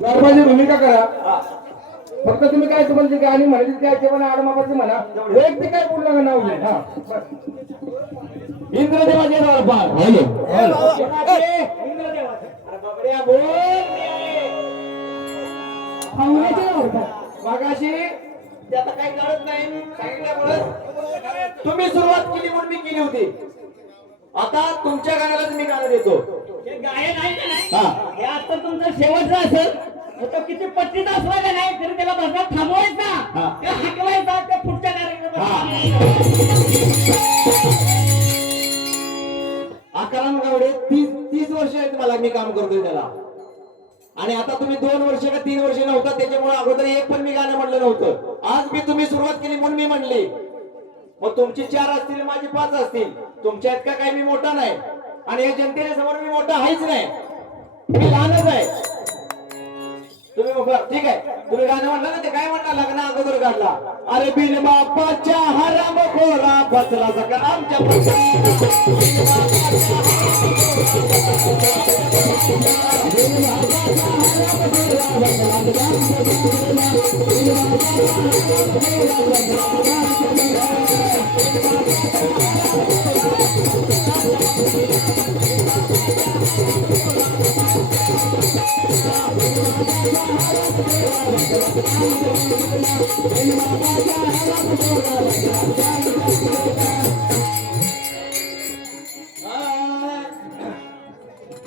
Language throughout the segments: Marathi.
माझी भूमिका करा. फक्त तुम्ही काय तुम्हाला जे गाणी म्हणायची काय ते म्हणा आडमापाची म्हणा वैयक्तिक काय बोलला नाव घे. हा इंद्रदेवाचे दरबार. हॅलो मागाशी ते आता काही कळत नाही सांगितल्यामुळे तुम्ही सुरुवात केली म्हणून मी केली होती. आता तुमच्या गाण्यालाच मी गाणं देतो. हे गायन आहे का नाही हा. हे आता तुमचं शेवटचं असेल तो किती पट्टीत असला का नाही तरी त्याला बसा थांबवायचा हा. ते हटवायचा त्या पुढच्या कार्यक्रमात. आकाराम गावडे 30 वर्ष आहेत मला मी काम करतोय त्याला. आणि आता तुम्ही 2 वर्ष का 3 वर्ष नव्हता त्याच्यामुळे अगोदर एक पण मी गाणं म्हणलं नव्हतं. आज मी तुम्ही सुरुवात केली म्हणून मी म्हणली. मग तुमची 4 असतील माझी 5 असतील. तुमच्या इतका काही मी मोठा नाही आणि या जनतेच्या समोर मी मोठा आहेच नाही. मी लहानच आहे. तुम्ही बरं ठीक आहे तुम्ही गाणं म्हणलं ना ते काय म्हणला लग्न अगोदर गाणला. अरे बिन बापाच्या हराम खोरा बसला सका आमच्या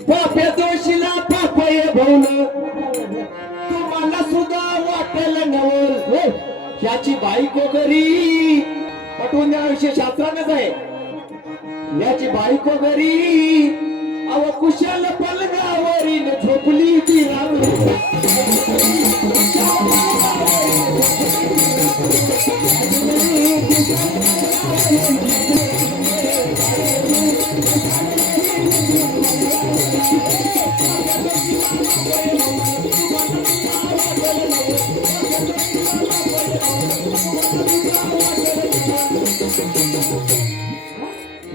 पाप्या दोषीला पापय भवल तुम्हाला सुद्धा वाटेल नवल. याची बायको घरी पटवून देणा विषय शास्त्रानेच आहे. याची बायको घरी अव कुशल पलंगावरील झोपली ती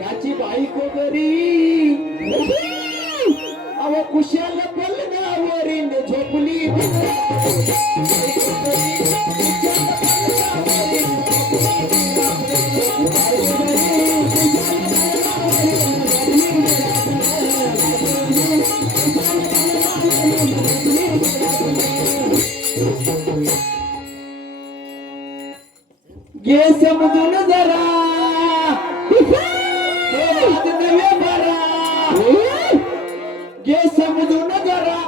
याची बायको घरी अव कुशल पलंगावरील झोपली. घे समजून जरा घे समजून जरा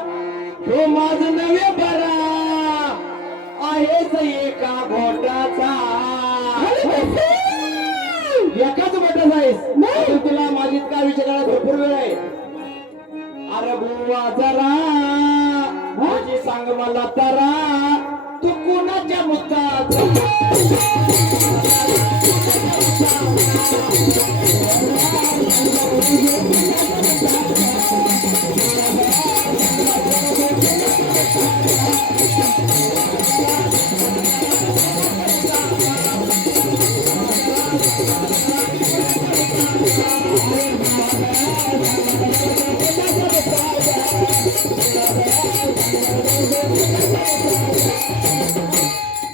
हो माझ नवे बरा आहेच एका घोटाचा. एकाच घोटाचा आहेस तुला माझीच का विचार करायला भरपूर वेळ आहे. अरे बुवा जरा माझी सांग मला तरा तू कुणाच्या मुद्दाचा.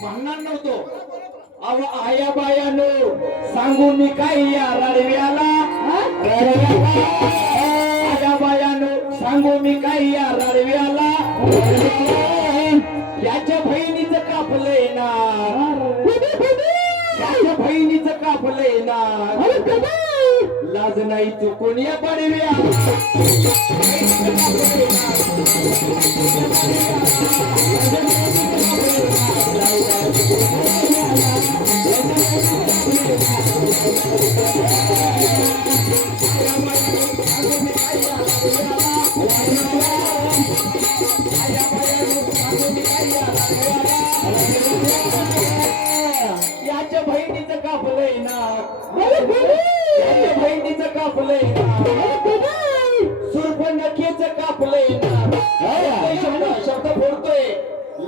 म्हणणार नव्हतो अव आया बायानो सांगू मी काय या रडव्याला. आया बायानो सांगू मी काय या रडव्याला. याच्या बहिणीचं कापलंय ना याच्या बहिणीचं कापलंय ना लाज नाही चुकून या पडव्या. याच्या बहिणीचं कापलंय ना याच्या बहिणीचं कापलंय ना सुरपणकीचं कापलंय ना. शब्द फोडतोय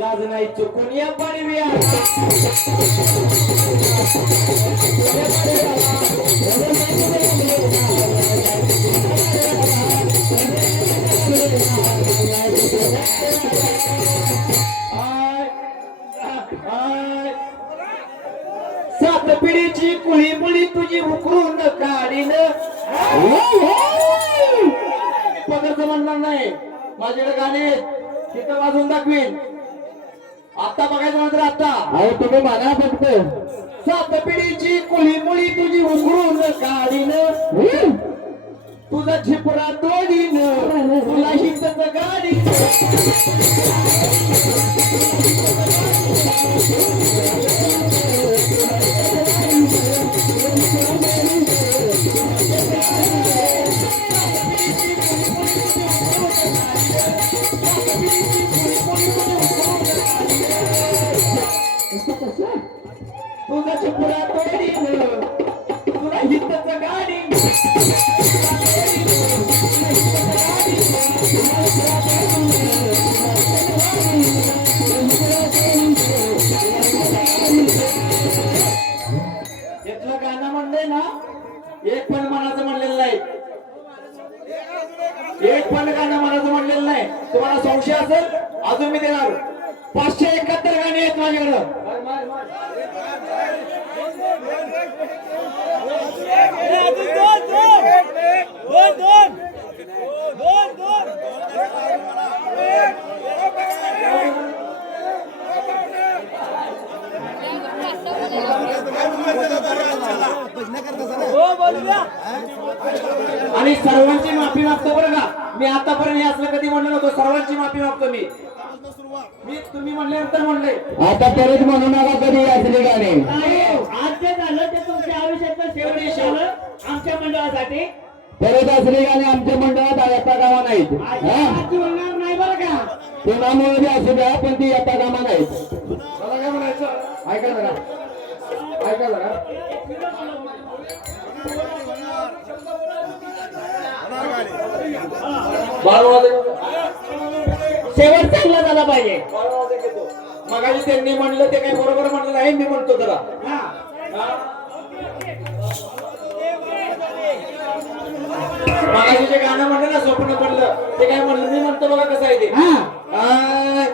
लाज नाही चुकून या पाडव्या. आय. सात पिढीची कुळी मुळी तुझी उकरून काढीन. पदरचं म्हणणार नाही, माझ्याकडे गाणे आहेत, तिथं वाजवून दाखवीन. आता बघायचं मात्र आता. अहो तुम्ही म्हणा फक्त. सात पिढीची कुळी मुळी तुझी उकरून काढीन. तुझा झिपरा तोडीन, तुला हिंदच गाडी. तुझा झिपरा तोडीन, तुला हिंदच गाडी. इथलं गाणं म्हणलंय ना, एक पण मनाचं म्हणलेलं नाही. एक पण गाणं मनाचं म्हणलेलं नाही. तुम्हाला संशय असेल अजून मी देणार. 571 गाणी आहेत माझ्याकडं. आणि सर्वांची माफी मागतो बरं का. मी आतापर्यंत हे असलं कधी म्हणलं नव्हतं. सर्वांची माफी मागतो मी. तुम्ही म्हणल्यानंतर म्हणले. आता परत म्हणू नका कधी असली गाणे. आज जे झालं ते तुमच्या आयुष्यातलं शेवटी झालं आमच्या मंडळासाठी. परत असली गाणी आमच्या मंडळात येता कामा नाहीत. होणार नाही बरं का. कोणामुळे बी असू द्या पण ती येता कामा नाहीत. मला काय म्हणायचं ऐका जरा, ऐका जरा. शेवट चांगला झाला पाहिजे. मगाशी त्यांनी म्हणलं ते काही बरोबर म्हणलं नाही. मी म्हणतो जरा. मगाशी जे गाणं म्हणलं ना, स्वप्न पडलं, ते काय म्हणलं मी म्हणतो बघा कसं आहे ते. आय,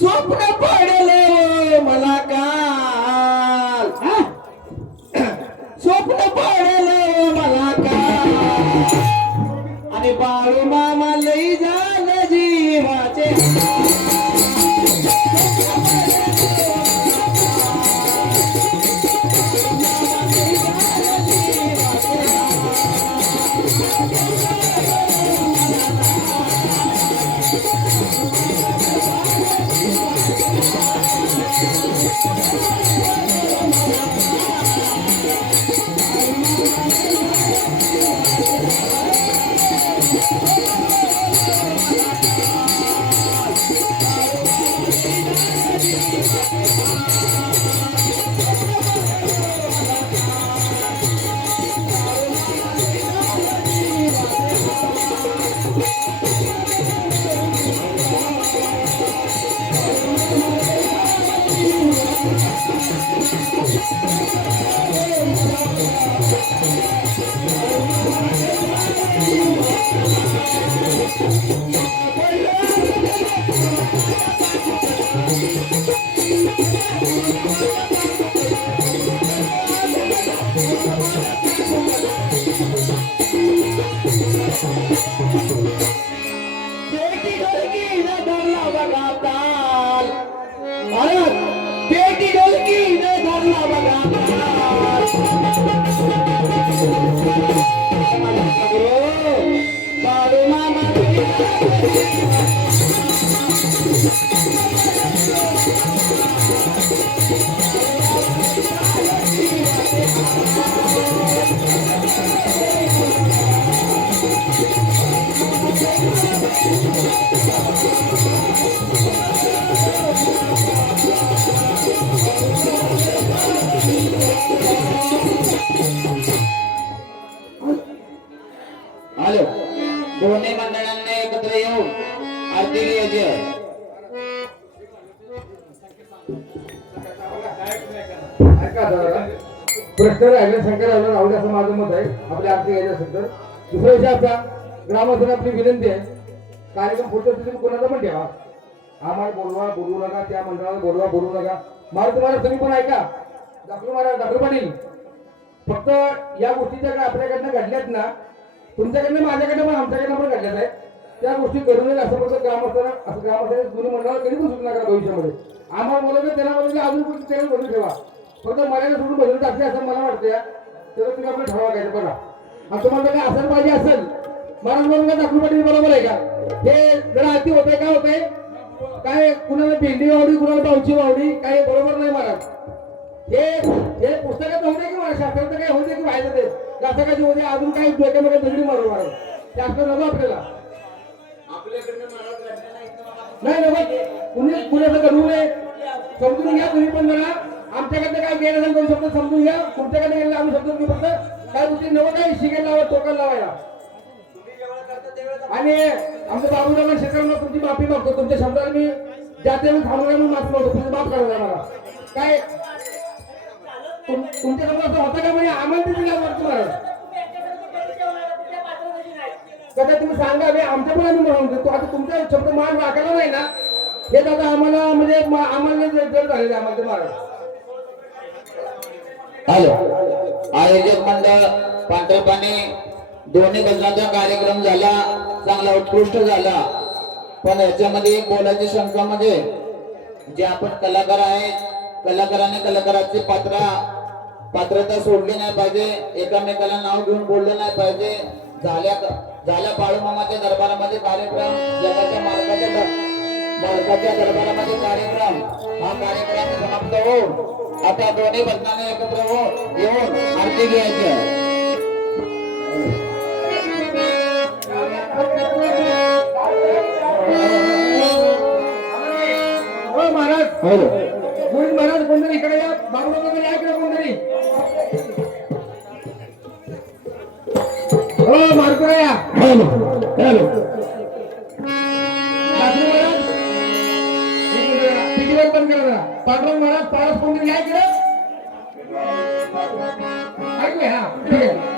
स्वप्न पडलं मला काल. स्वप्न पडलं मला काल आणि बाळू मामा लई झालं जीवाचे. हॅलो, दोन्ही मंडळांनी एकत्र येऊन आरती घ्यायची. प्रश्न राहिले शंकर राहुल असं माझं मत आहे. आपली आरती घ्यायची असेल तर दुसरा विषय आपला ग्रामस्थांना आपली विनंती आहे कार्यक्रम पुढच्या तुम्ही कोणाचा पण ठेवा. आम्हाला बोलवा बोलवू नका, त्या मंडळाला बोलवा बोलवू नका. मला तुम्हाला तुम्ही पण ऐका, डॉक्टर पाटील, फक्त या गोष्टी ज्या काय आपल्याकडनं घडल्यात ना, तुमच्याकडनं माझ्याकडनं पण आमच्याकडनं पण घडल्यात आहेत. त्या गोष्टी करू नये असं फक्त ग्रामस्थांना दोन्ही मंडळाला कधी पण सूचना करा भविष्यामध्ये. आम्हाला बोलवलं त्याला बोलवलं अजून कुठे त्याला बोलून ठेवा. फक्त मर्यादा सोडून बदलून टाकते असं मला वाटतं. तर तुम्ही आपलं ठरवा घ्यायचं बघा. आणि तुम्हाला काय असेल पाहिजे असेल महाराज बोलून का डॉक्टर पाटील बरोबर आहे का? हे जरा अति होतंय, काय होतंय, काय कुणाला भेंडी वावडी कुणाला पावची वावडी, काही बरोबर नाही महाराज. हे पुस्तकात होते की मला शास्त्रात काय होते की व्हायचं ते जातकाची होते, अजून काही डोक्यामध्ये दगडी मारू महाराज. शास्त्र नको आपल्याला, नाही नको कुणी कुणाचं घडवू नये. समजून घ्या तुम्ही पण जरा. आमच्याकडनं काय गेलं असेल दोन शब्द समजून घ्या. तुमच्याकडे गेले आम्ही समजून घेऊ. फक्त काय गोष्टी नवं काय शिकेल लावा, टोकन लावायला. आणि आमच्या बाबूराव शेतकऱ्यांना तुमची माफी मागतो. तुमच्या शब्दाला मी जाते थांबवला मी माफ मागतो. तुम्ही माफ करा मला. काय तुमच्या समोर असं होतं का? म्हणजे आम्हाला ते दिला वरती महाराज कदा तुम्ही सांगा बे, आमच्या पण आम्ही म्हणून देतो. आता तुमचा शब्द मान राखायला नाही ना, हे दादा आम्हाला म्हणजे आम्हाला जर झालेले आम्हाला ते महाराज. हॅलो, आयोजक मंडळ पांढरपाणी दोन्ही गजराचा कार्यक्रम झाला, चांगला उत्कृष्ट झाला. पण याच्यामध्ये एक बोलायची शंका म्हणजे जे आपण कलाकार आहेत, कलाकाराने कलाकाराची पात्रता सोडली नाही पाहिजे. एकामेकाला नाव घेऊन बोललं नाही पाहिजे. झाल्या बाळूमामाच्या दरबारामध्ये कार्यक्रम, जगाच्या मालकाच्या दरबारामध्ये कार्यक्रम, हा कार्यक्रम समाप्त होऊन आता दोन्ही भजनाने एकत्र येऊन आरती घ्यायची आहे. हो महाराज, गोविंद महाराज कोणतरी इकडे या. बाबूराव या इकडे कोणतरी. हो मारकुडा या. शास्त्री महाराज टीव्हीवर बंद करा जरा. पांडुरंग महाराज पारस कोणतरी या इकडे. ऐकूया हा ठीक आहे.